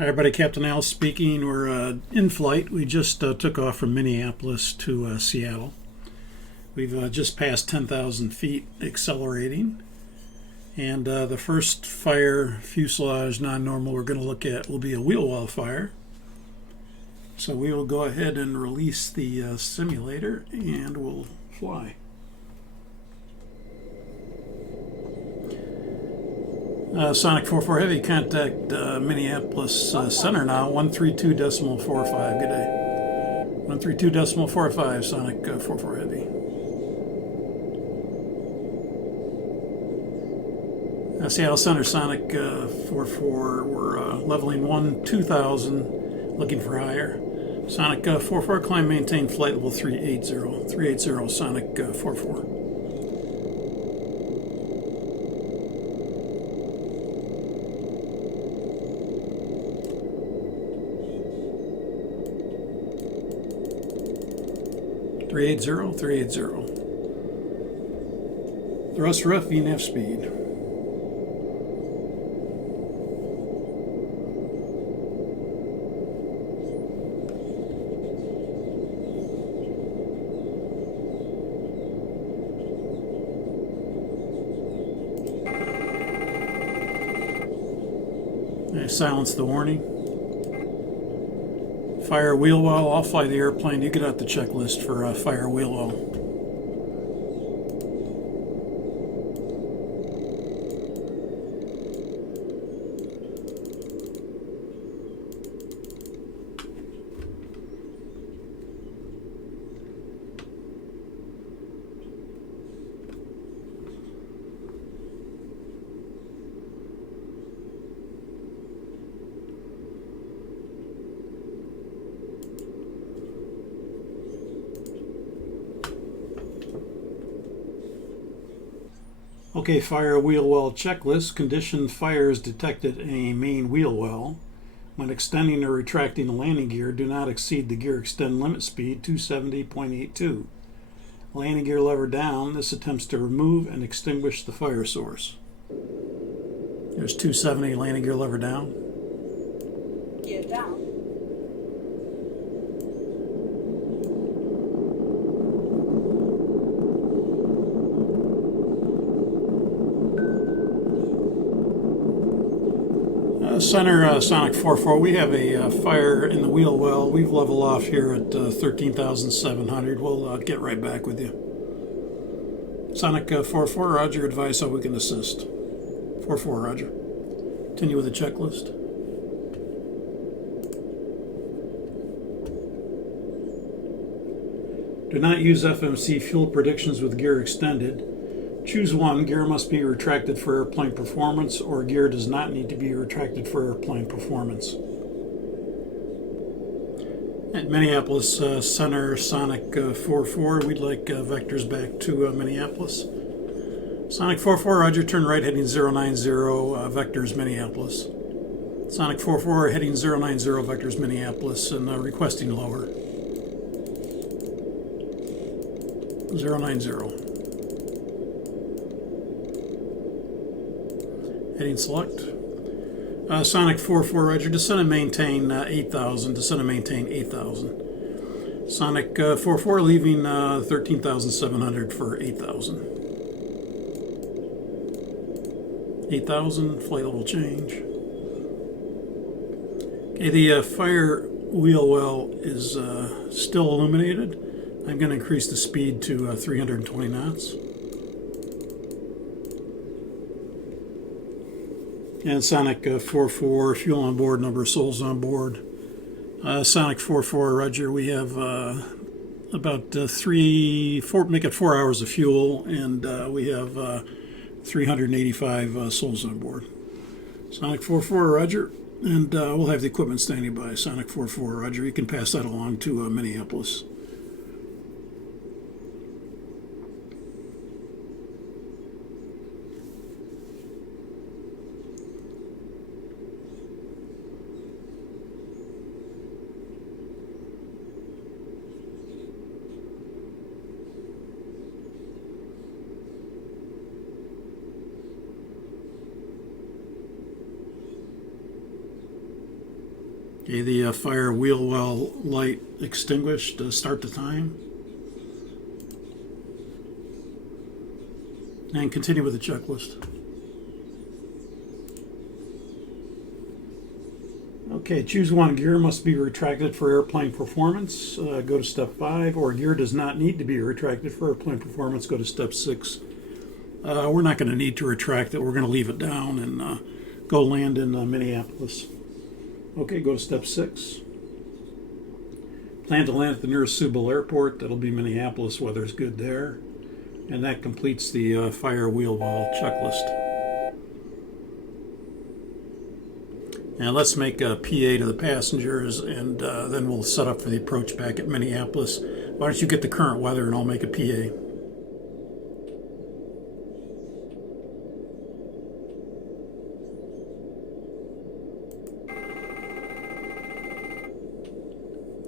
Hi everybody, Captain Al speaking. We're in flight. We just took off from Minneapolis to Seattle. We've just passed 10,000 feet accelerating. And the first fire, fuselage, non-normal, we're going to look at will be a wheel well fire. So we will go ahead and release the simulator and we'll fly. Sonic 44 Heavy, contact Minneapolis Center now, 132.45. Good day. 132.45, Sonic 44 Heavy. Seattle Center, Sonic 44, we're leveling 2000, looking for higher. Sonic 44, climb, maintain flight level 380. 380, Sonic 44. .380, 380. Thrust rough, VNAV speed. I silence the warning. Fire wheel well. I'll fly the airplane. You get out the checklist for fire wheel well. Okay, fire wheel well checklist. Condition fires detected in a main wheel well. When extending or retracting the landing gear, do not exceed the gear extend limit speed 270.82. Landing gear lever down. This attempts to remove and extinguish the fire source. There's 270, landing gear lever down. Gear down. Center Sonic 44, we have a fire in the wheel well. We've leveled off here at 13,700. We'll get right back with you. Sonic 44, roger, advise how we can assist. 44, roger. Continue with the checklist. Do not use FMC fuel predictions with gear extended. Choose one. Gear must be retracted for airplane performance, or gear does not need to be retracted for airplane performance. At Minneapolis Center, Sonic 44, we'd like vectors back to Minneapolis. Sonic 44, roger, turn right heading 090, vectors Minneapolis. Sonic 44, heading 090, vectors Minneapolis, and requesting lower. 090. Heading select. Sonic 44, roger, descend and maintain 8,000, descend and maintain 8,000. Sonic 44, leaving 13,700 for 8,000. 8,000, flight level change. Okay, the fire wheel well is still illuminated. I'm going to increase the speed to 320 knots. And Sonic 44, fuel on board, number of souls on board. Sonic 44, roger, we have about make it 4 hours of fuel, and we have 385 souls on board. Sonic 44, roger, and we'll have the equipment standing by. Sonic 44, roger, you can pass that along to Minneapolis. Okay, the fire wheel well light extinguished. Start the time. And continue with the checklist. Okay, choose one. Gear must be retracted for airplane performance. Go to step 5. Or gear does not need to be retracted for airplane performance. Go to step 6. We're not going to need to retract it. We're going to leave it down and go land in Minneapolis. Okay, go to step 6. Plan to land at the nearest suitable airport. That'll be Minneapolis. Weather's good there. And that completes the fire wheel well checklist. Now let's make a PA to the passengers, and then we'll set up for the approach back at Minneapolis. Why don't you get the current weather and I'll make a PA.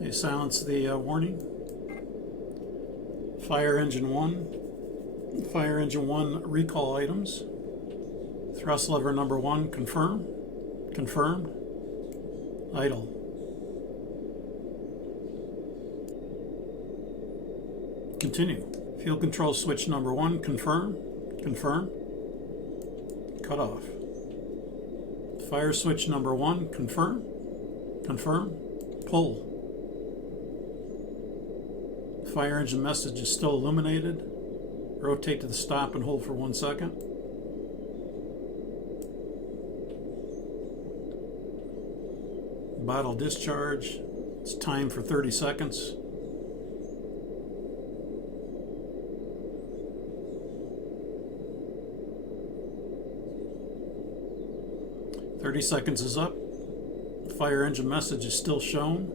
Okay, silence the warning. Fire engine 1. Fire engine 1 recall items. Thrust lever number 1, confirm. Confirmed. Idle. Continue. Fuel control switch number 1, confirm. Confirm. Cut off. Fire switch number 1, confirm. Confirm. Pull. Fire engine message is still illuminated. Rotate to the stop and hold for 1 second. Bottle discharge. It's time for 30 seconds. Seconds is up. Fire engine message is still shown.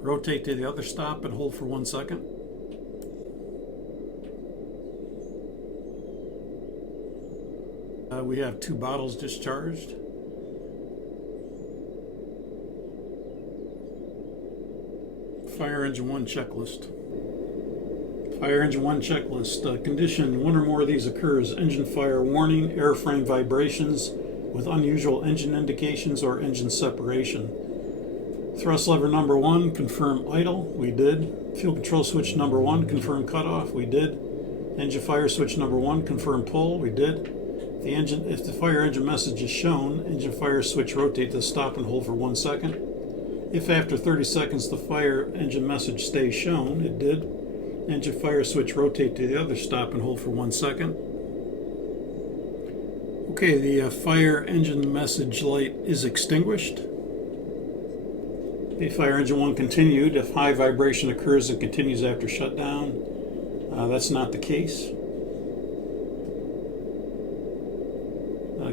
Rotate to the other stop and hold for 1 second. We have 2 bottles discharged. Fire engine 1 checklist. Fire engine 1 checklist. Condition 1 or more of these occurs: engine fire warning, airframe vibrations with unusual engine indications, or engine separation. Thrust lever number 1, confirm idle. We did. Fuel control switch number 1, confirm cutoff. We did. Engine fire switch number 1, confirm pull. We did. If the fire engine message is shown, engine fire switch rotate to stop and hold for 1 second. If after 30 seconds the fire engine message stays shown, it did. Engine fire switch rotate to the other stop and hold for 1 second. Okay, the fire engine message light is extinguished. The fire engine 1 continued. If high vibration occurs, it continues after shutdown. That's not the case.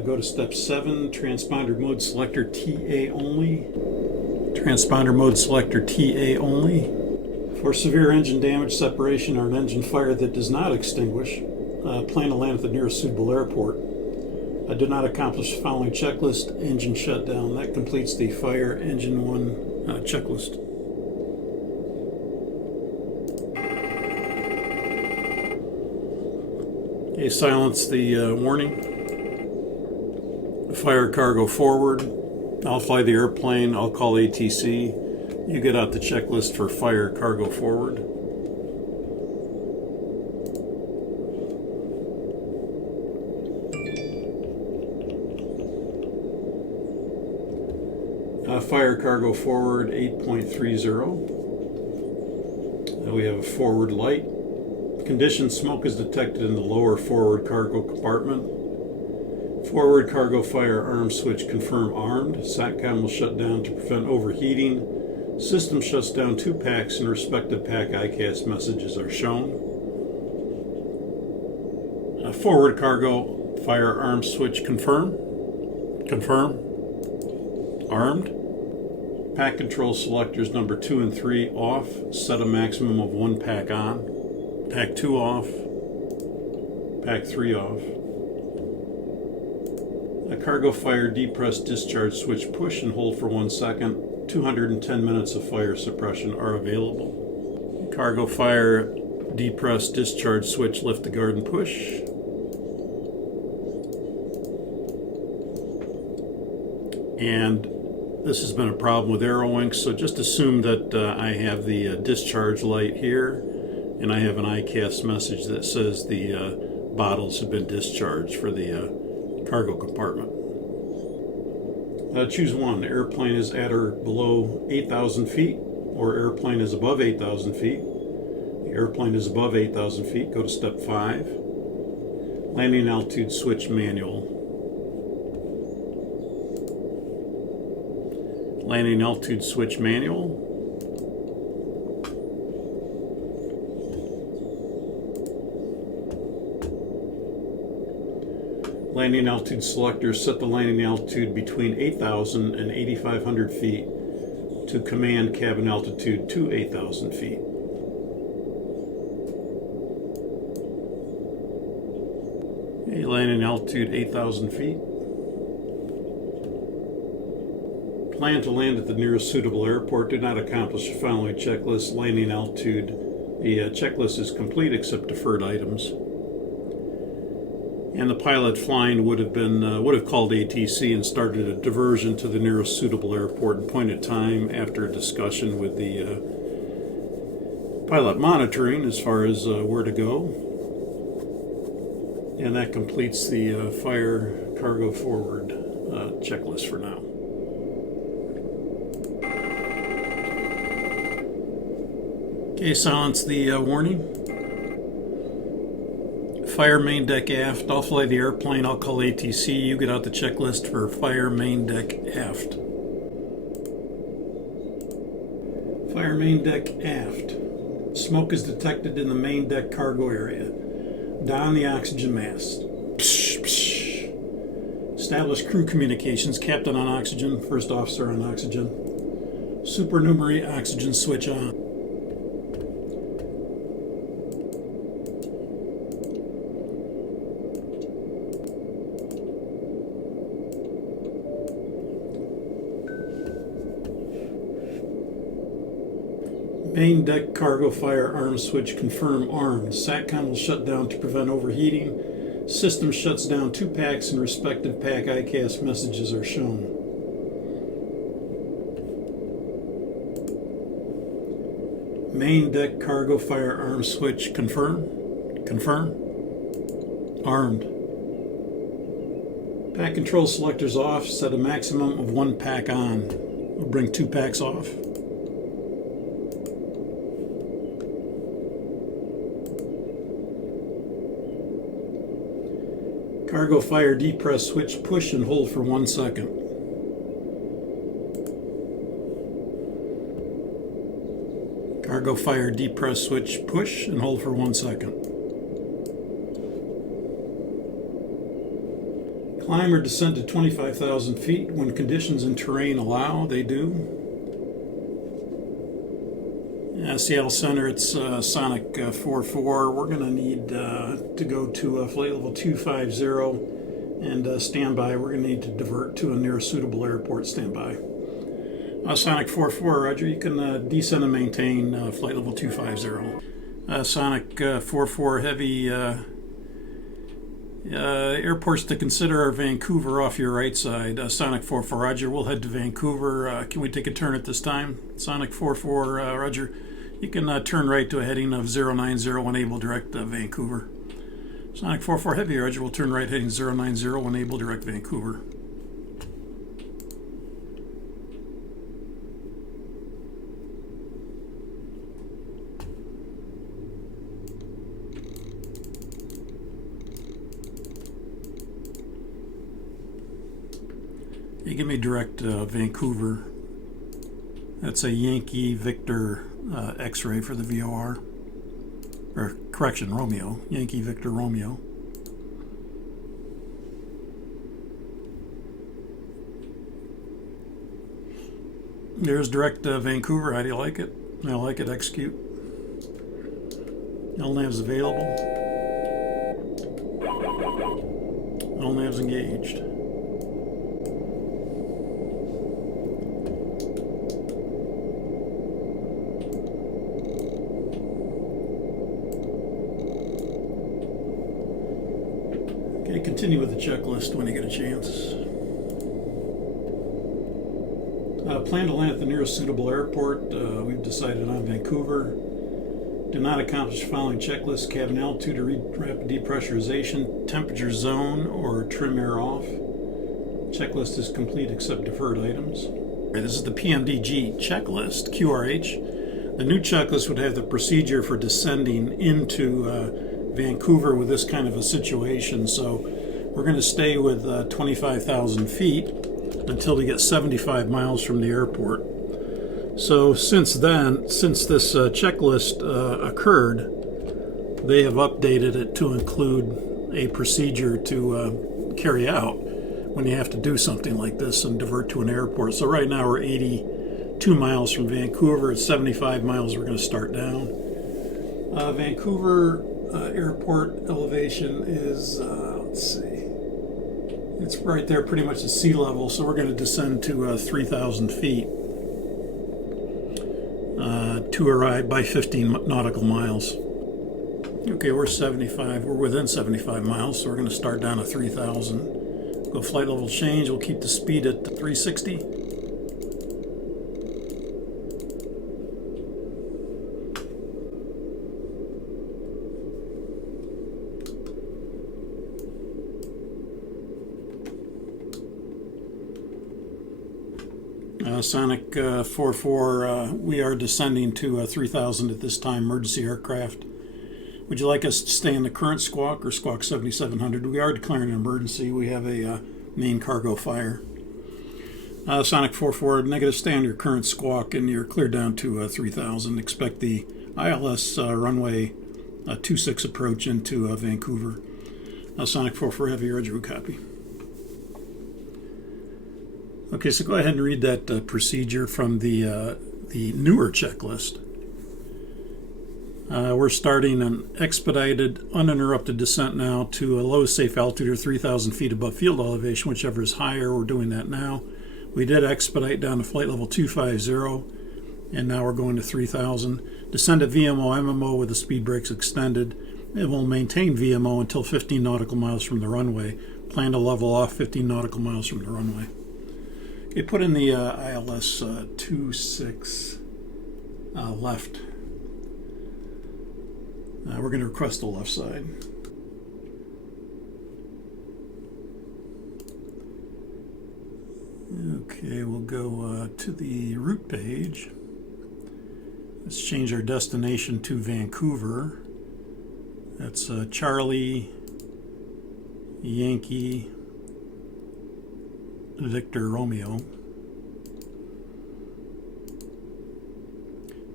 Go to step 7, transponder mode selector TA only. Transponder mode selector TA only. For severe engine damage, separation, or an engine fire that does not extinguish, plan to land at the nearest suitable airport. Do not accomplish the following checklist: engine shutdown. That completes the fire engine 1 checklist. Okay, silence the warning. Fire cargo forward. I'll fly the airplane. I'll call ATC. You get out the checklist for fire cargo forward. Fire cargo forward 8.30. We have a forward light. Condition: smoke is detected in the lower forward cargo compartment. Forward cargo fire arm switch confirm armed. SATCOM will shut down to prevent overheating. System shuts down 2 packs and respective pack ICAS messages are shown. Forward cargo fire arm switch confirm. Confirm. Armed. Pack control selectors number 2 and 3 off. Set a maximum of 1 pack on. Pack 2 off. Pack 3 off. A cargo fire depress discharge switch push and hold for 1 second. 210 minutes of fire suppression are available. Cargo fire depress discharge switch lift the guard and push. And This has been a problem with AeroInk, so just assume that I have the discharge light here, and I have an ICAS message that says the bottles have been discharged for the cargo compartment. Choose one. Airplane is at or below 8,000 feet, or airplane is above 8,000 feet. The airplane is above 8,000 feet. Go to step 5. Landing altitude switch manual. Landing altitude switch manual. Landing altitude selector, set the landing altitude between 8,000 and 8,500 feet to command cabin altitude to 8,000 feet. Okay, landing altitude 8,000 feet. Plan to land at the nearest suitable airport. Do not accomplish the following checklist. Landing altitude. The checklist is complete except deferred items. And the pilot flying would have called ATC and started a diversion to the nearest suitable airport and pointed time after a discussion with the pilot monitoring as far as where to go. And that completes the fire cargo forward checklist for now. Okay, silence the warning. Fire main deck aft. I'll fly the airplane. I'll call ATC. You get out the checklist for fire main deck aft. Fire main deck aft. Smoke is detected in the main deck cargo area. Don the oxygen mask. Psh, psh. Establish crew communications. Captain on oxygen. First officer on oxygen. Supernumerary oxygen switch on. Main deck cargo fire arm switch confirm armed. SATCOM will shut down to prevent overheating. System shuts down 2 packs and respective pack ICAS messages are shown. Main deck cargo fire arm switch confirm. Confirm. Armed. Pack control selectors off. Set a maximum of 1 pack on. We'll bring 2 packs off. Cargo fire depress switch push and hold for 1 second. Cargo fire depress switch push and hold for 1 second. Climb or descend to 25,000 feet when conditions and terrain allow. They do. Seattle Center, it's Sonic 4-4. We're going to need to go to flight level 250 and stand by. We're going to need to divert to a near suitable airport. Stand by. Sonic 4-4, roger. You can descend and maintain flight level 250. Sonic 4-4 heavy. Airports to consider are Vancouver off your right side. Sonic 4-4, roger. We'll head to Vancouver. Can we take a turn at this time? Sonic 4-4, roger. You can turn right to a heading of 090 when able direct Vancouver. Sonic 4-4 heavy, roger. We'll turn right heading 090 when able direct Vancouver. You give me direct Vancouver. That's a Yankee Victor X-ray for the VOR. Or correction, Romeo. Yankee Victor Romeo. There's direct Vancouver. How do you like it? I like it. Execute. LNAV's available. LNAV's engaged. Okay, continue with the checklist when you get a chance. Plan to land at the nearest suitable airport. We've decided on Vancouver. Do not accomplish the following checklist: cabin altitude or rapid depressurization, temperature zone, or trim air off. Checklist is complete except deferred items. This is the PMDG checklist, QRH. The new checklist would have the procedure for descending into Vancouver with this kind of a situation. So we're going to stay with 25,000 feet until we get 75 miles from the airport. So since this checklist occurred, they have updated it to include a procedure to carry out when you have to do something like this and divert to an airport. So right now we're 82 miles from Vancouver. At 75 miles, we're going to start down. Vancouver airport elevation is, let's see, it's right there pretty much at sea level, so we're going to descend to 3,000 feet to arrive by 15 nautical miles. Okay, we're within 75 miles, so we're going to start down at 3,000. Go flight level change, we'll keep the speed at 360. Sonic 44, we are descending to 3,000 at this time, emergency aircraft. Would you like us to stay in the current squawk or squawk 7700? We are declaring an emergency. We have a main cargo fire. Sonic 44, negative, stay on your current squawk and you're cleared down to 3,000. Expect the ILS runway 26 approach into Vancouver. Sonic 44, have your Edgewood copy. Okay, so go ahead and read that procedure from the newer checklist. We're starting an expedited, uninterrupted descent now to a low safe altitude of 3,000 feet above field elevation, whichever is higher. We're doing that now. We did expedite down to flight level 250, and now we're going to 3,000. Descend at VMO, MMO with the speed brakes extended. It will maintain VMO until 15 nautical miles from the runway. Plan to level off 15 nautical miles from the runway. Okay, put in the ILS 26 left. We're going to request the left side. Okay, we'll go to the route page. Let's change our destination to Vancouver. That's Charlie, Yankee, Victor, Romeo.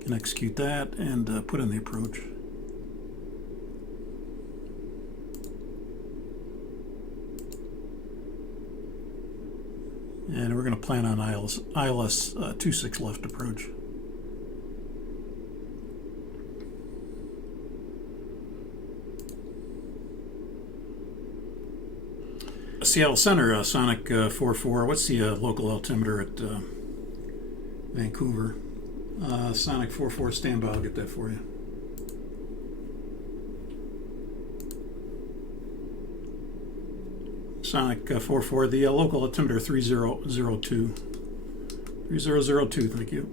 Can execute that and put in the approach. And we're going to plan on ILS 26 left approach. Seattle Center, Sonic 44. What's the local altimeter at Vancouver? Sonic 44, stand by. I'll get that for you. Sonic 44, the local altimeter 3002. 3002, thank you.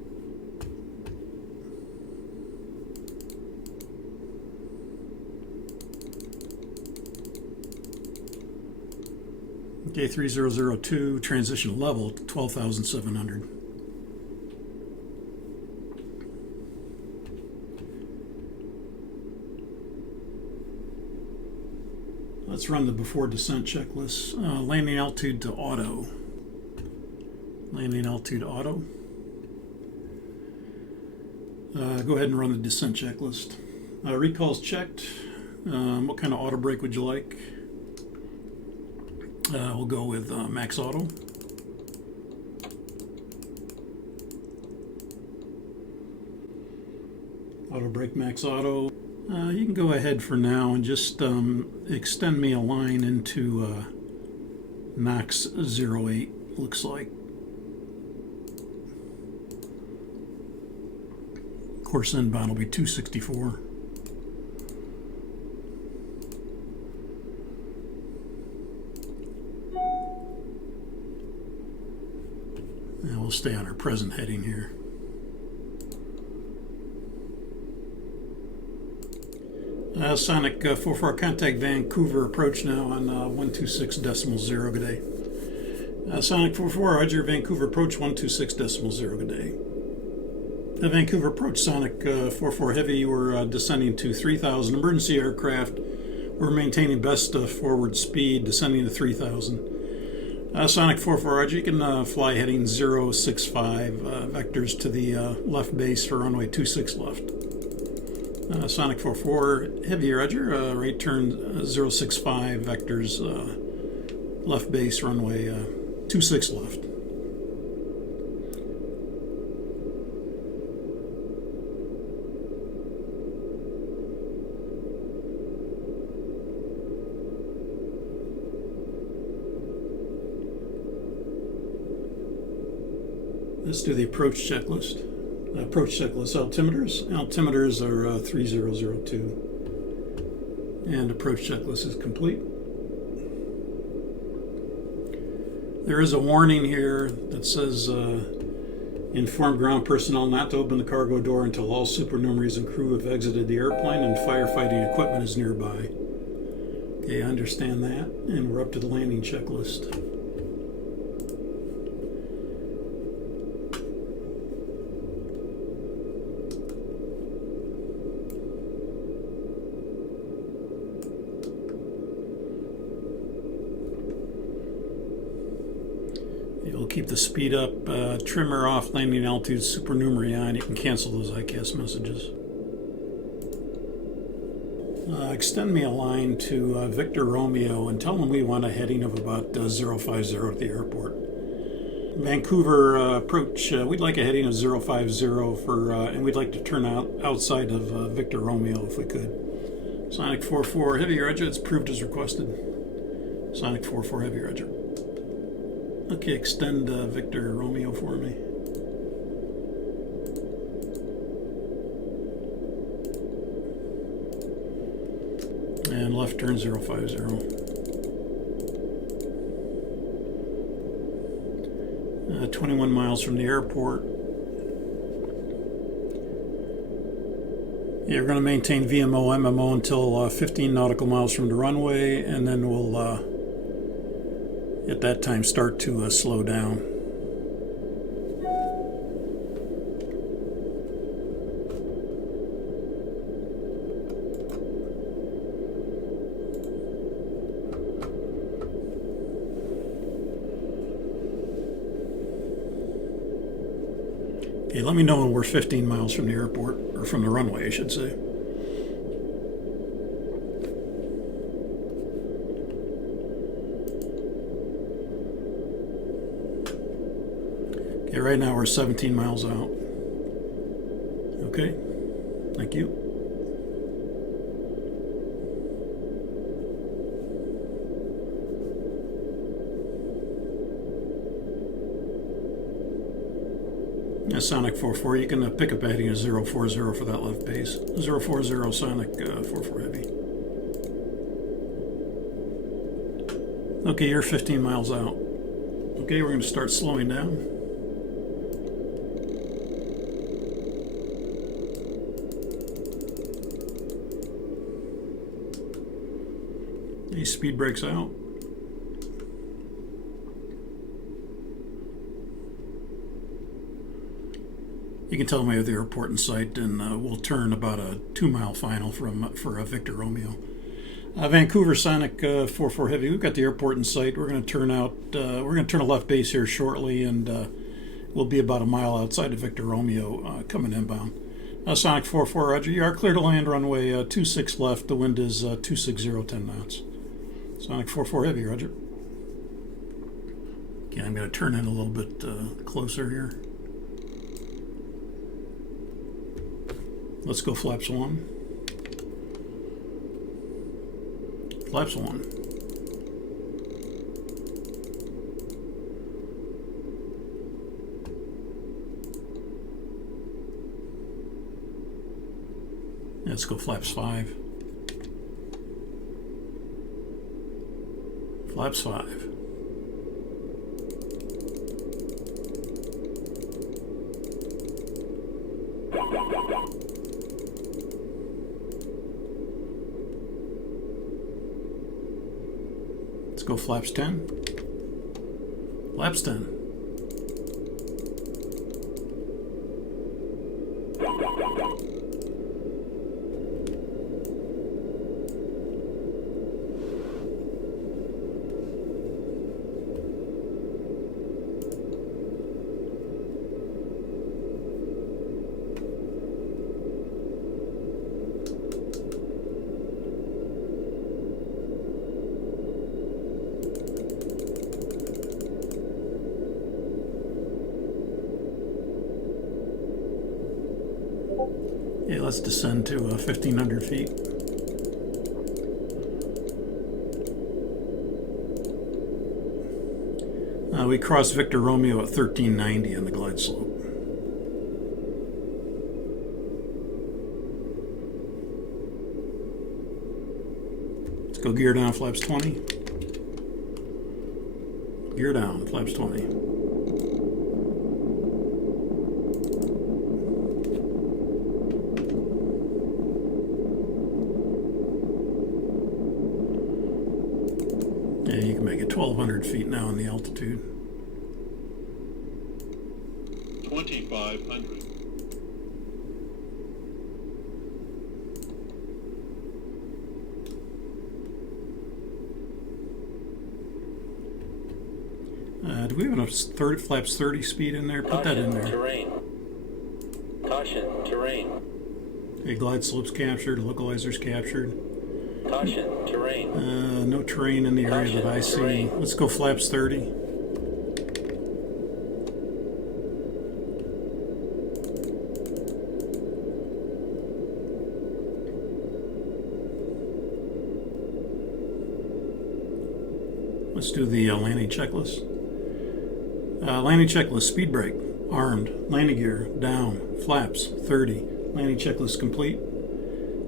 Okay, 3002, transition level 12,700. Let's run the before descent checklist. Landing altitude to auto. Landing altitude auto. Go ahead and run the descent checklist. Recalls checked. What kind of auto brake would you like? We'll go with max auto. Auto brake max auto. You can go ahead for now and just extend me a line into Knox 08, looks like. Course inbound will be 264. We'll stay on our present heading here. Sonic 44 contact Vancouver approach now on 126.0. Good day. Sonic 44, Roger, Vancouver approach 126.0. Good day. Vancouver approach, Sonic 44 Heavy, we're descending to 3,000. Emergency aircraft, we're maintaining best forward speed, descending to 3,000. Sonic 44, Roger, you can fly heading 065, vectors to the left base for runway 26 left. Sonic 44 Heavy, Roger, right turn 065, vectors left base, runway 26 left. Let's do the approach checklist. Approach checklist altimeters. Altimeters are 3002. And approach checklist is complete. There is a warning here that says inform ground personnel not to open the cargo door until all supernumeraries and crew have exited the airplane and firefighting equipment is nearby. Okay, I understand that. And we're up to the landing checklist. You'll keep the speed up, trimmer off, landing altitude, supernumerary on. You can cancel those ICAS messages. Extend me a line to Victor Romeo and tell them we want a heading of about 050 at the airport. Vancouver approach, we'd like a heading of 050 for, and we'd like to turn out outside of Victor Romeo if we could. Sonic 44 Heavy, Roger, it's approved as requested. Sonic 44 Heavy, Roger. Okay, extend Victor Romeo for me. And left turn 050. 21 miles from the airport. Yeah, we're going to maintain VMO, MMO until 15 nautical miles from the runway, and then we'll at that time start to slow down. Okay, let me know when we're 15 miles from the airport, or from the runway, I should say. Okay, right now we're 17 miles out. Okay, thank you. Sonic 44, you can pick up a heading of 040 for that left base. 040 Sonic 44 Heavy. Okay, you're 15 miles out. Okay, we're going to start slowing down. These speed brakes out. You can tell me at the airport in sight, and we'll turn about a 2-mile final for Victor Romeo. Vancouver Sonic 44 Heavy. We've got the airport in sight. We're going to turn out. We're going to turn a left base here shortly, and we'll be about a mile outside of Victor Romeo coming inbound. Sonic 44 Roger. You are clear to land runway 26 left. The wind is 260, 10 knots. Sonic 44 Heavy. Roger. Okay, I'm going to turn in a little bit closer here. Let's go flaps 1. Flaps 1. Let's go flaps 5. Flaps 5. Let's go flaps 10. Flaps 10. Okay, let's descend to 1,500 feet. We crossed Victor Romeo at 1390 on the glide slope. Let's go gear down, flaps 20. Gear down, flaps 20. Yeah, you can make it 1,200 feet now in the altitude. 2,500. Do we have enough flaps 30 speed in there? Put that in there. Terrain. Caution, terrain. Okay, glide slopes captured, localizers captured. Caution, terrain. No terrain in the area that I see. Let's go flaps 30. Let's do the landing checklist. Landing checklist, speed brake, armed, landing gear, down, flaps, 30. Landing checklist complete.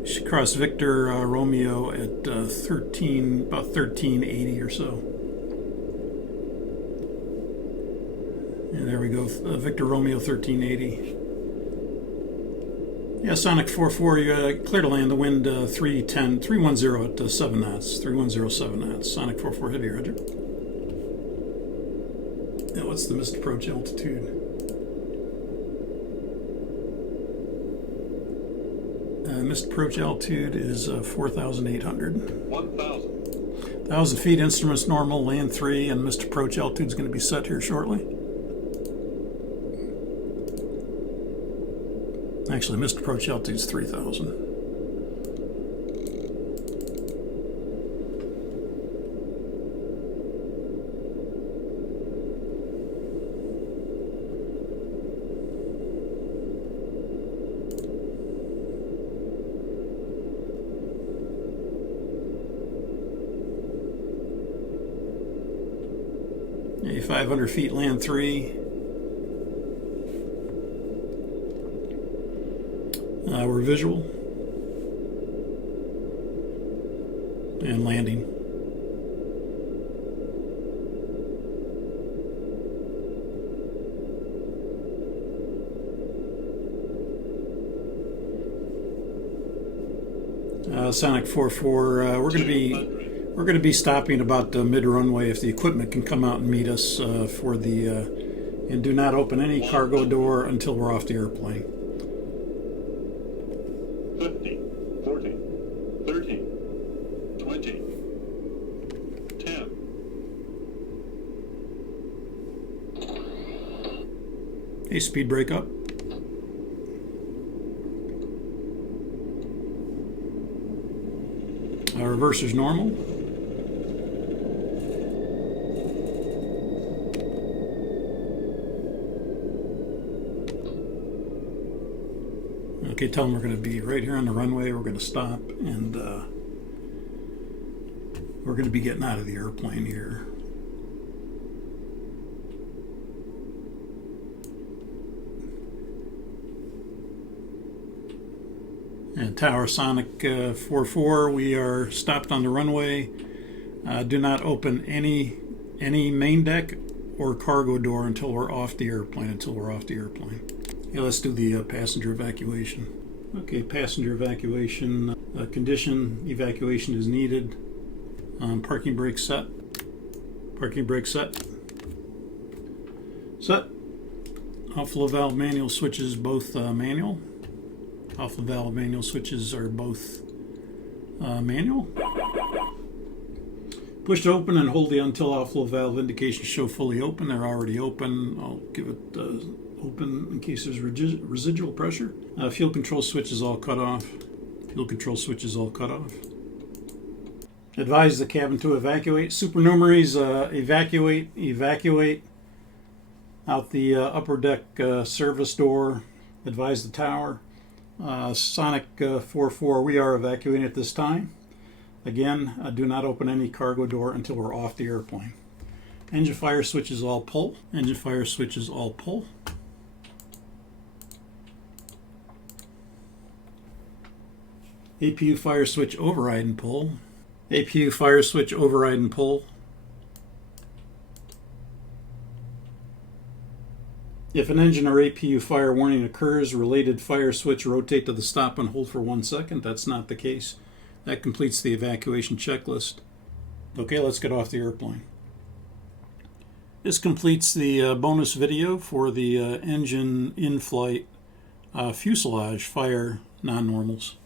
Should cross Victor Romeo at about 1380 or so. And there we go, Victor Romeo 1380. Yeah, Sonic 44, you clear to land, the wind 310 at 7 knots, 310 7 knots. Sonic 44 heavy, roger. Now what's the missed approach altitude? Missed approach altitude is 4,800. 1,000. 1,000 feet, instruments normal, land 3, and missed approach altitude is going to be set here shortly. Actually, missed approach altitude is 3,000. Okay, 500 feet, land 3. We're visual and landing. Sonic 44. We're going to be stopping about mid runway if the equipment can come out and meet us for the and do not open any cargo door until we're off the airplane. 50, 40, 30, 20, 10. Hey, speed brake up. Reverser's normal. Okay, tell them we're going to be right here on the runway. We're going to stop, and we're going to be getting out of the airplane here. And Tower Sonic 44, we are stopped on the runway. Do not open any main deck or cargo door until we're off the airplane. Yeah, let's do the passenger evacuation. Okay, passenger evacuation condition. Evacuation is needed. Parking brake set. Parking brake set. Set. Offload valve manual switches both manual. Offload valve manual switches are both manual. Push to open and hold the until offload valve indications show fully open. They're already open. I'll give it open in case there's residual pressure. Fuel control switch is all cut off. Fuel control switch is all cut off. Advise the cabin to evacuate. Supernumeraries evacuate out the upper deck service door. Advise the tower. Sonic 44, we are evacuating at this time. Again, do not open any cargo door until we're off the airplane. Engine fire switch is all pull. Engine fire switch is all pull. APU fire switch override and pull. APU fire switch override and pull. If an engine or APU fire warning occurs, related fire switch rotate to the stop and hold for 1 second. That's not the case. That completes the evacuation checklist. Okay, let's get off the airplane. This completes the bonus video for the engine in-flight fuselage fire non-normals.